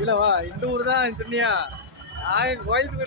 இல்லவா இந்த ஊர் தான் சொன்னியா கோயிலுக்கு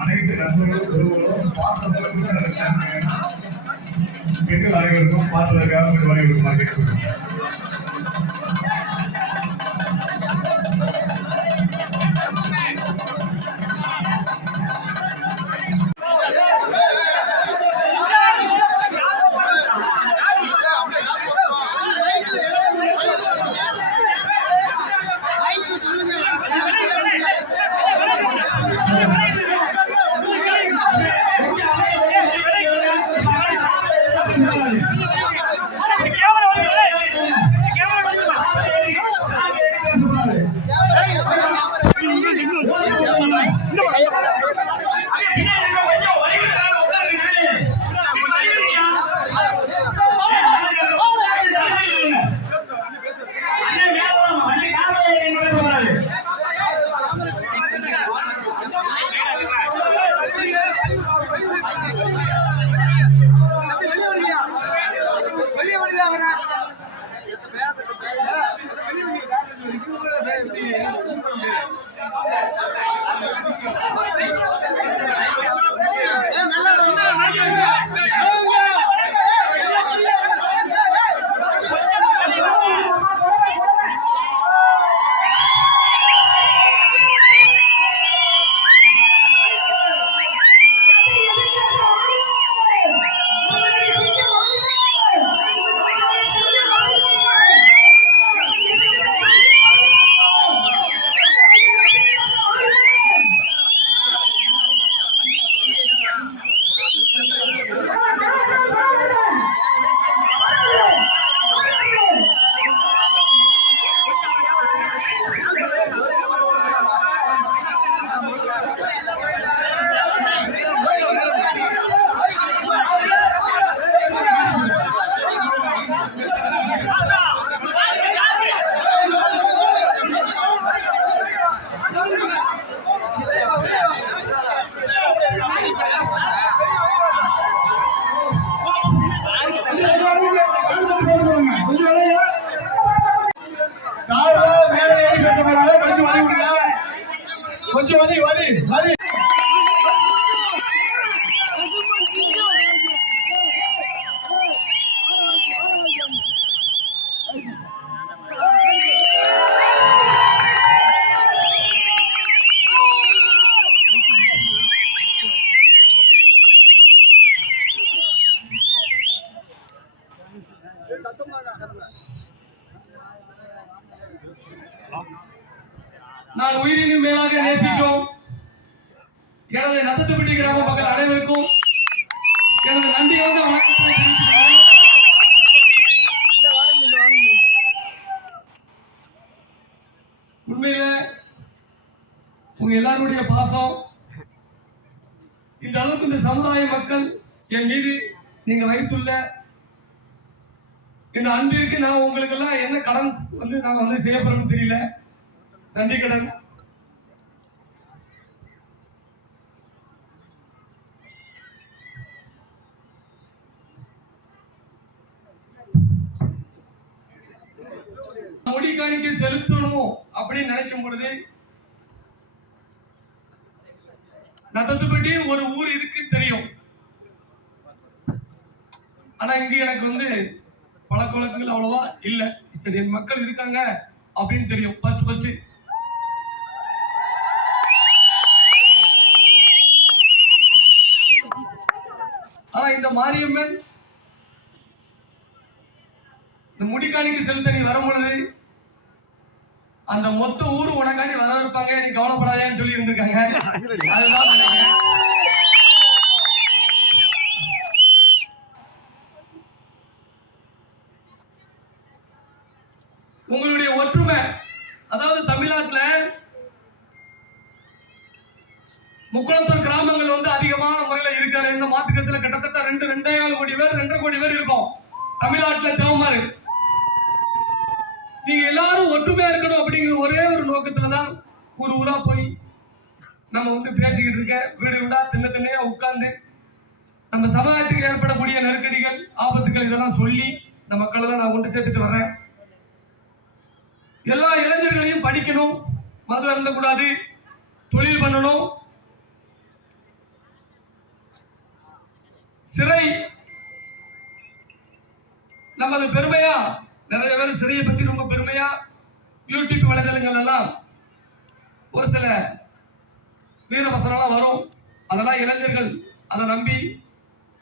அனைத்து நண்பர்களும் பெண்கள் அனைவருக்கும் பார்த்ததற்காக வலியுறுத்துமாறு கேட்டுக்கொள்கிறேன். கொஞ்சம் வலி வலி வலி நான் உயிரினும் மேலாக நேசிக்கும் எனது நத்தத்துப்பட்டி கிராம மக்கள் அனைவருக்கும் எனது நன்றியார்ந்த வணக்கத்தை தெரிவித்துக் உண்மையில உங்க எல்லாருடைய பாசம் இந்த அளவுக்கு இந்த சமுதாய மக்கள் என் மீது நீங்க வைத்துள்ள இந்த அன்பிற்கு நான் உங்களுக்கு எல்லாம் என்ன கடன் வந்து நான் வந்து செய்யப்படுறோம்னு தெரியல. நன்றி கடன். முடிக்காணிக்கு செலுத்தணும் அப்படின்னு நினைக்கும் பொழுது நத்தத்துப்பட்டி ஒரு ஊர் இருக்கு தெரியும். ஆனா இங்க எனக்கு வந்து பழக்க வழக்கங்கள் அவ்வளவா இல்ல. சரி என் மக்கள் இருக்காங்க அப்படின்னு தெரியும். ஃபர்ஸ்ட் ஆனா இந்த மாரியம்மன் இந்த முடிக்காணிக்கு செலுத்த நீ வரும் பொழுது அந்த மொத்த ஊரு உனக்காண்டி வர வைப்பாங்க, நீ கவலைப்படாதேன்னு சொல்லி இருந்திருக்காங்க. அதுதான் நினைக்கிறேன். உங்களுடைய ஒற்றுமை, அதாவது தமிழ்நாட்டுல முக்குளத்தூர் கிராமங்கள் வந்து அதிகமான முறையில் இருக்கிற இந்த மாற்றுக்கத்துல கிட்டத்தட்ட 2.25 கோடி பேர் 2.5 கோடி பேர் இருக்கும் தமிழ்நாட்டுல. தேவமாறு நீங்க எல்லாரும் ஒற்றுமையா இருக்கணும் அப்படிங்கிற ஒரே ஒரு நோக்கத்துலதான் ஒரு ஊரா போய் நம்ம வந்து பேசிக்கிட்டு இருக்க, வீடு வீடா திண்ணையா உட்கார்ந்து நம்ம சமுதாயத்துக்கு ஏற்படக்கூடிய நெருக்கடிகள், ஆபத்துக்கள் இதெல்லாம் சொல்லி இந்த மக்கள் எல்லாம் நான் கொண்டு சேர்த்துட்டு வர்றேன். எல்லா இளைஞர்களையும் படிக்கணும், மது அருந்தக்கூடாது, தொழில் பண்ணணும். சிறை நமது பெருமையா, நிறைய பேர் சிறையை பத்தி ரொம்ப பெருமையா யூடியூப் வலைதளங்கள் எல்லாம் ஒரு சில வீரவசனம் வரும். அதெல்லாம் இளைஞர்கள் அதை நம்பி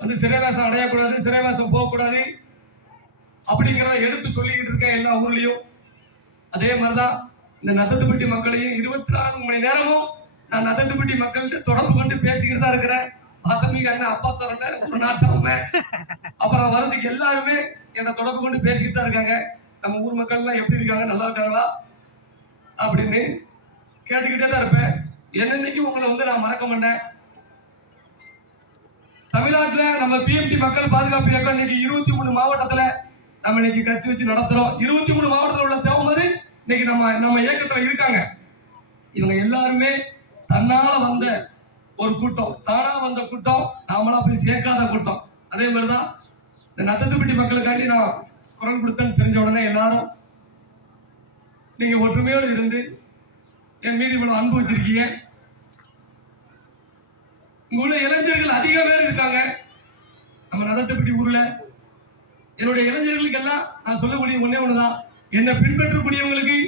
வந்து சிறைவாசம் அடையக்கூடாது, சிறைவாசம் போகக்கூடாது அப்படிங்கிறத எடுத்து சொல்லிக்கிட்டு இருக்கேன் எல்லா ஊர்லயும். அதே மாதிரிதான் இந்த நத்தத்துப்பட்டி மக்களையும் 24 மணி நேரமும் நான் நத்தத்துப்பட்டி மக்கள்கிட்ட தொடர்பு கொண்டு பேசிக்கிட்டு தான் இருக்கிறேன். வாசமிக அண்ணன், அப்பா தோறன, ஒரு நாட்டவங்க, அப்புறம் வரிசைக்கு எல்லாருமே என்னை தொடர்பு கொண்டு பேசிக்கிட்டு தான் இருக்காங்க. நம்ம ஊர் மக்கள் எல்லாம் எப்படி இருக்காங்க, நல்லா இருக்காங்களா அப்படின்னு கேட்டுக்கிட்டே தான் இருப்பேன். என்னன்னைக்கு உங்களை வந்து நான் மறக்க மாட்டேன். தமிழ்நாட்டுல நம்ம பிஎம்டி மக்கள் பாதுகாப்பு இயக்கம் இன்னைக்கு 23 மாவட்டத்துல நம்ம இன்னைக்கு கட்சி வச்சு நடத்துறோம். 23 மாவட்டத்தில் உள்ள தேவமாறு இன்னைக்கு நம்ம இயக்கத்துல இருக்காங்க. இவங்க எல்லாருமே தன்னால வந்த ஒரு கூட்டம், தானா வந்த கூட்டம், நாமளா போய் சேர்க்காத கூட்டம். அதே மாதிரிதான் இந்த நத்தத்துப்பட்டி மக்களுக்காண்டி நான் குரல் கொடுத்தேன்னு தெரிஞ்ச உடனே எல்லாரும் நீங்க ஒற்றுமையோடு இருந்து என் மீது இவ்வளவு அன்பு வச்சிருக்கீங்க. இங்க உள்ள இளைஞர்கள் அதிக பேர் இருக்காங்க நம்ம நத்தத்துப்பட்டி ஊர்ல. என்னுடைய இளைஞர்களுக்கு எல்லாம் நான் சொல்லக்கூடிய ஒன்னே ஒண்ணுதான், என்னை பின்பற்றக்கூடியவங்களுக்கு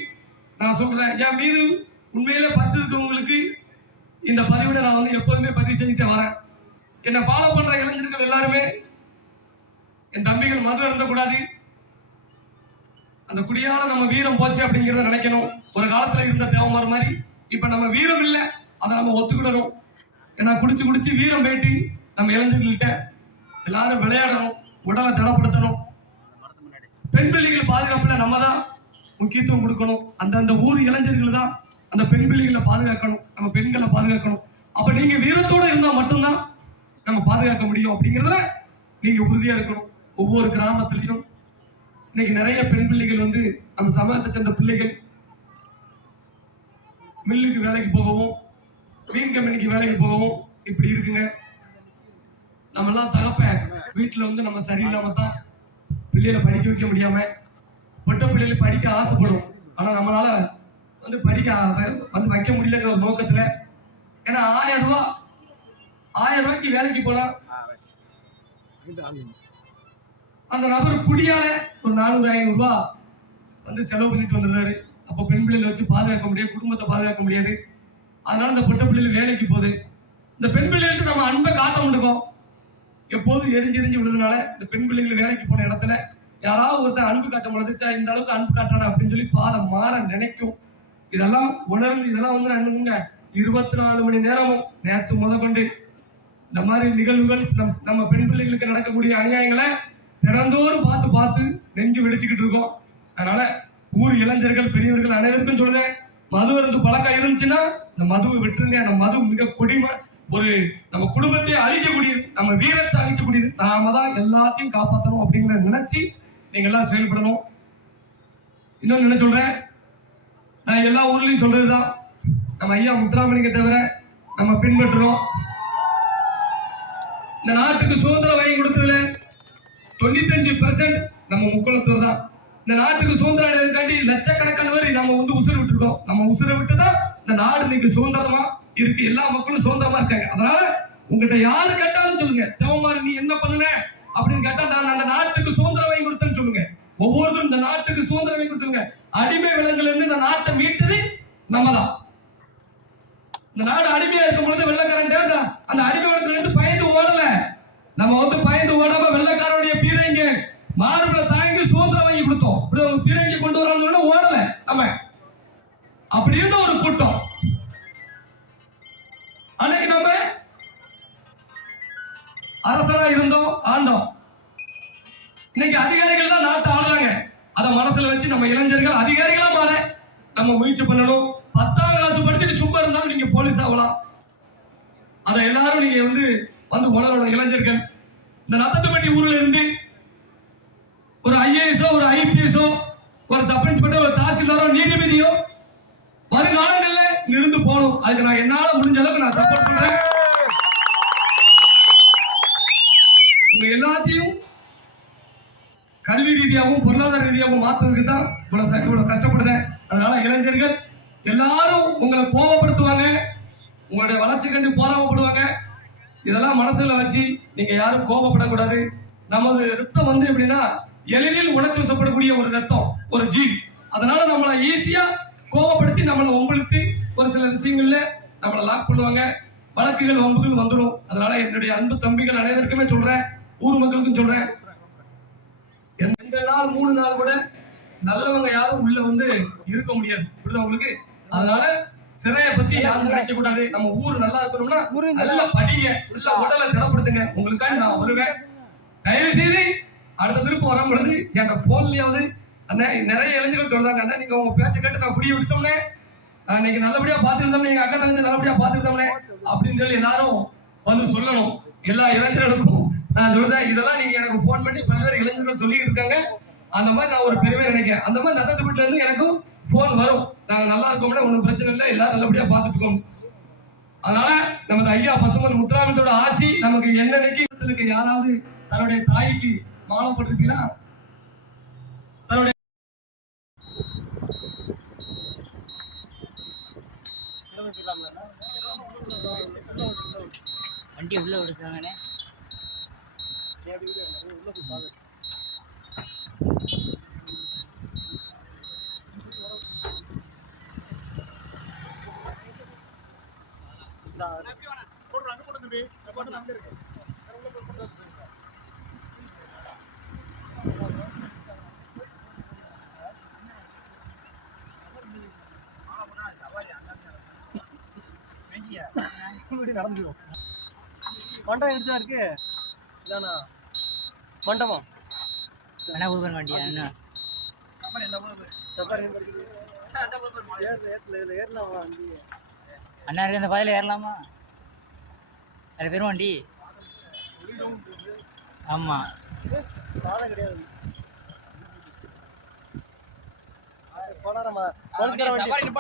நான் சொல்றேன், என் மீது உண்மையில பற்று இருக்கவங்களுக்கு இந்த பதிவிட நான் வந்து எப்போதுமே பதிவு செஞ்சுட்டு வரேன். என்னை ஃபாலோ பண்ற இளைஞர்கள் எல்லாருமே என் தம்பிகள் மது அருந்தக்கூடாது, அந்த குடியால நம்ம வீரம் போச்சு அப்படிங்கிறத நினைக்கணும். ஒரு காலத்துல இருந்த தேவமாறு மாதிரி இப்ப நம்ம வீரம் இல்லை, அதை நம்ம ஒத்துக்கிடணும். ஏன்னா குடிச்சு குடிச்சு வீரம் போயிட்டு நம்ம இளைஞர்கள்ட்ட எல்லாரும் விளையாடணும், உடலை தடப்படுத்தணும். பெண் பிள்ளைகள் பாதுகாப்புல நம்ம தான் முக்கியத்துவம் கொடுக்கணும். அந்தந்த ஊர் இளைஞர்கள் தான் அந்த பெண் பிள்ளைகளை பாதுகாக்கணும், நம்ம பெண்களை பாதுகாக்கணும். அப்ப நீங்க வீரத்தோட இருந்தா மட்டும்தான் நம்ம பாதுகாக்க முடியும். அப்படிங்கிறதுல நீங்க உறுதியா இருக்கணும். ஒவ்வொரு கிராமத்திலையும் இன்னைக்கு நிறைய பெண் பிள்ளைகள் வந்து நம்ம சமூகத்தை சேர்ந்த பிள்ளைகள் மில்லுக்கு வேலைக்கு போகவும், மீன் கம்பெனிக்கு வேலைக்கு போகவும் இப்படி இருக்குங்க. நம்ம எல்லாம் தகப்ப வீட்டுல வந்து நம்ம சரியில்லாம தான் பிள்ளைகளை படிக்க வைக்க முடியாம, பொட்ட பிள்ளைகளை படிக்க ஆசைப்படும், ஆனா நம்மளால வந்து படிக்க வந்து வைக்க முடியலங்கிற ஒரு நோக்கத்துல. ஏன்னா 1000 ரூபாய்க்கு வேலைக்கு போனா அந்த நபர் குடியால ஒரு 400-500 ரூபாய் வந்து செலவு பண்ணிட்டு வந்துடுறாரு. அப்போ பெண் பிள்ளைகளை வச்சு பாதுகாக்க முடியாது, குடும்பத்தை பாதுகாக்க முடியாது. அதனால இந்த பொட்ட பிள்ளைகள் வேலைக்கு போகுது. இந்த பெண் பிள்ளைகளுக்கு நம்ம அன்பை காட்ட முடியும். எப்போதும் எரிஞ்சு விடுறதுனால இந்த பெண் பிள்ளைகள் வேலைக்கு போன இடத்துல யாராவது ஒருத்தர் அன்பு காட்ட முடியாது, இந்த அளவுக்கு அன்பு காட்டான அப்படின்னு சொல்லி பாதம் மாற நினைக்கும். இதெல்லாம் உணர்ந்து இதெல்லாம் வந்து என்னங்க 24 மணி நேரமும் நேற்று முதற்கொண்டு இந்த மாதிரி நிகழ்வுகள் நம்ம பெண் பிள்ளைகளுக்கு நடக்கக்கூடிய அநியாயங்களை தினந்தோறும் பார்த்து நெஞ்சு வெடிச்சுக்கிட்டு இருக்கோம். அதனால ஊர் இளைஞர்கள், பெரியவர்கள் அனைவருக்கும் சொல்லுதேன், மது அருந்து பழக்கம் இருந்துச்சுன்னா இந்த மதுவை விட்டுருங்க. அந்த மது மிக கொடிமை, ஒரு நம்ம குடும்பத்தை அழிக்கக்கூடியது, நம்ம வீரத்தை அழிக்கக்கூடியது. நாம தான் எல்லாத்தையும் காப்பாற்றணும் அப்படிங்கிறத நினைச்சு நீங்க எல்லாம் செயல்படணும். இன்னொன்னு என்ன சொல்றேன், நான் எல்லா ஊர்லயும் சொல்றதுதான், நம்ம ஐயா முத்துராமலிங்க தவிர நம்ம பின்பற்றுறோம். இந்த நாட்டுக்கு சுதந்திரம் வாங்கி கொடுத்ததுல 95% நம்ம முக்குளத்தூர் தான். இந்த நாட்டுக்கு சுதந்திரம் அடைவதற்காண்டி லட்சக்கணக்கான பேர் நம்ம வந்து உசுறு விட்டுருக்கோம். நம்ம உசுரை விட்டுதான் இந்த நாடு இன்னைக்கு சுதந்திரமா இருக்கு, எல்லா மக்களும் சுதந்திரமா இருக்காங்க. அதனால உங்ககிட்ட யாரு கேட்டாலும் சொல்லுங்க, தேவமாறு நீ என்ன பண்ணுன அப்படின்னு கேட்டா நான் அந்த நாட்டுக்கு சுதந்திரம் வாங்கி கொடுத்தேன்னு சொல்லுங்க. ஒவ்வொருத்தரும் இந்த நாட்டுக்கு சுதந்திரம் வாங்கி கொடுத்துருங்க. அடிமை விலங்குல இருந்து இந்த நாட்டை மீட்டது நம்ம தான். இந்த நாடு அடிமையா இருக்கும் பொழுது வெள்ளக்காரன் அந்த அடிமை விலங்குல இருந்து பயந்து ஓடல. நம்ம வந்து பயந்து ஓடாம வெள்ளக்காரனுடைய பீரை இங்க மார்புல தாங்கி சுதந்திரம் வாங்கி கொடுத்தோம். திரைக்கு கொண்டு வரணும்னு ஓடல நம்ம. அப்படி இருந்த ஒரு கூட்டம் அன்னைக்கு நம்ம அரசரா இருந்தோம், ஆண்டோம். இன்னைக்கு அதிகாரிகள் தான் நாட்டை ஆளுறாங்க. அதை மனசுல வச்சு நம்ம இளைஞர்கள் அதிகாரிகளா மாற நம்ம முயற்சி பண்ணணும். 10ஆம் கிளாஸ் படிச்சுட்டு சும்மா இருந்தாலும் நீங்க போலீஸ் ஆகலாம். அதை எல்லாரும் நீங்க வந்து உணரணும். இளைஞர்கள் இந்த நத்தத்துப்பட்டி ஊர்ல இருந்து ஒரு ஐஏஎஸோ ஒரு ஐபிஎஸோ ஒரு சப் இன்ஸ்பெக்டர் ஒரு தாசில்தாரோ நீதிபதியோ வருங்காலங்களில் இருந்து போகணும். அதுக்கு நான் என்னால முடிஞ்ச அளவுக்கு நான் சப்போர்ட் பண்றேன். உங்க எல்லாத்தையும் கல்வி ரீதியாகவும் பொருளாதார ரீதியாகவும் மாற்றுறதுக்கு தான் இவ்வளவு கஷ்டப்படுறேன். அதனால இளைஞர்கள் எல்லாரும் உங்களை கோபப்படுத்துவாங்க, உங்களுடைய வளர்ச்சி கண்டு போராமப்படுவாங்க. இதெல்லாம் மனசுல வச்சு நீங்க யாரும் கோபப்படக்கூடாது. நமது ரத்தம் எப்படின்னா எளிதில் உணர்ச்சி வசப்படக்கூடிய ஒரு ரத்தம், ஒரு ஜீன். அதனால நம்மளை ஈஸியா கோபப்படுத்தி நம்மளை ஒம்பளுத்து ஒரு சில விஷயங்கள்ல நம்மளை லாக் பண்ணுவாங்க. வழக்குகள் வம்புகள் வந்துடும். அதனால என்னுடைய அன்பு தம்பிகள் அனைவருக்குமே சொல்றேன், ஊர் மக்களுக்கும் சொல்றேன், 2 நாள் 3 நாள் கூட நல்லவங்க யாரும் உள்ள இருக்க முடியாது. புரியுதா உங்களுக்கு? அதனால சிறைய பத்தி யாரும் நினைக்க கூடாது. நம்ம ஊர் நல்லா இருக்கணும்னா நல்லா படிங்க, நல்லா உடலை திடப்படுத்துங்க. உங்களுக்காக நான் வருவேன். தயவு செய்து அடுத்த திருப்பம் வரும் பொழுது என் போன்லயாவது அண்ணா நிறைய இளைஞர்கள் சொல்றாங்க, அண்ணா நீங்க உங்க பேச்சை கேட்டு நான் புரிய விட்டோம்னே, நான் இன்னைக்கு நல்லபடியா பாத்துக்கிட்டோம்னே, எங்க அக்கா தங்கச்சி நல்லபடியா பாத்துக்கிட்டோம்னே அப்படின்னு சொல்லி எல்லாரும் சொல்லணும். எல்லா இளைஞர்களுக்கும் நான் சொல்றேன். இதெல்லாம் நீங்க எனக்கு போன் பண்ணி பல்வேறு இளைஞர்கள் சொல்லிட்டு இருக்காங்க. அந்த மாதிரி நான் ஒரு பெருமை நினைக்கிறேன். அந்த மாதிரி நத்தத்துப்பட்டில இருந்து எனக்கும் போன் வரும். நாங்க நல்லா இருக்கோம்னா ஒன்றும் பிரச்சனை இல்லை, எல்லாரும் நல்லபடியா பார்த்துட்டு. அதனால நமது ஐயா பசுமன் முத்துராமலிங்கத்தோட ஆசி நமக்கு என்னைக்கு யாராவது தன்னுடைய தாய்க்கு மாலை போட்டிருக்கீங்கன்னா தன்னுடைய வண்டி உள்ள விடுறாங்கண்ணே. நடந்துடும். மண்டபம் இடிச்சா இருக்கு. இதானா மண்டபம் அண்ணா ஊபர் வண்டியா அண்ணா? அண்ணா இருக்கு அந்த பாதையில ஏறலாமா? வேற பேரும் வண்டி. ஆமா பாதை கிடையாது. போனாரமா வண்டி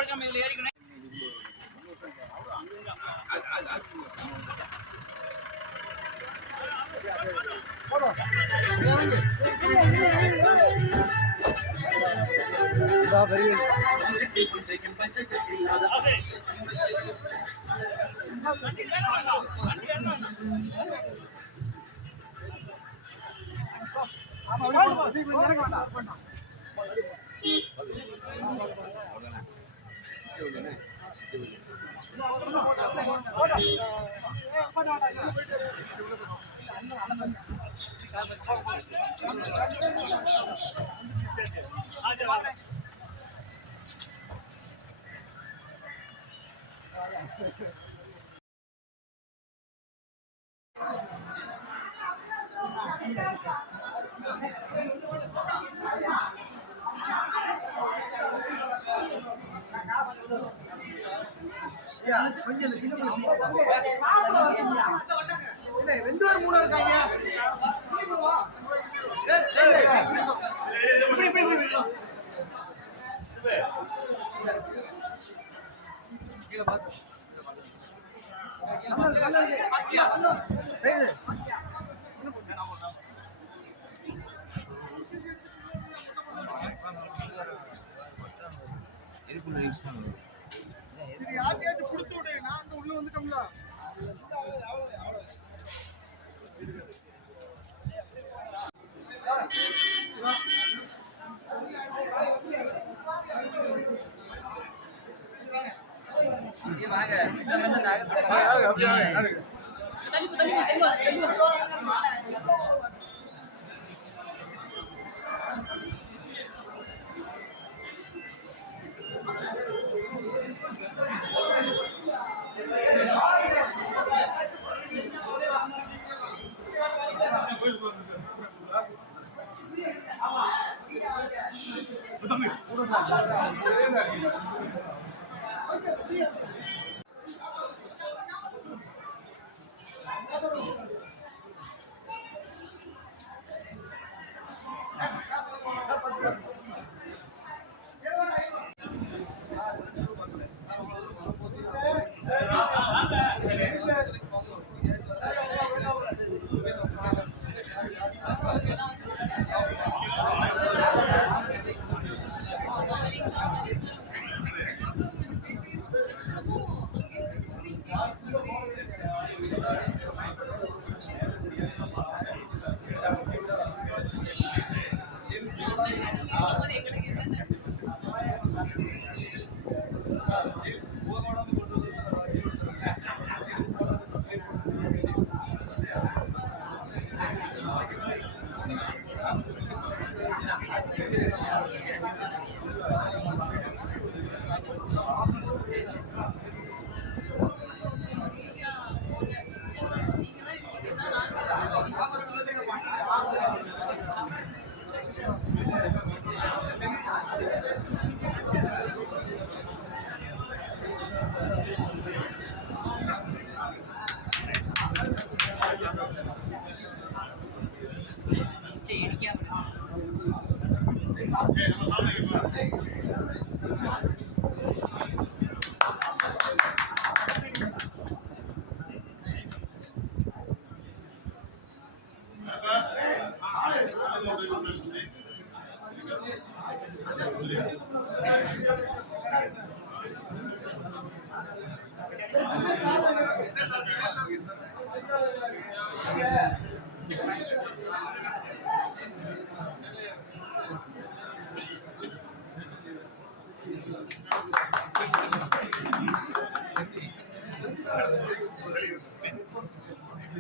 சரி இடிக்காம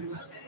Thank you.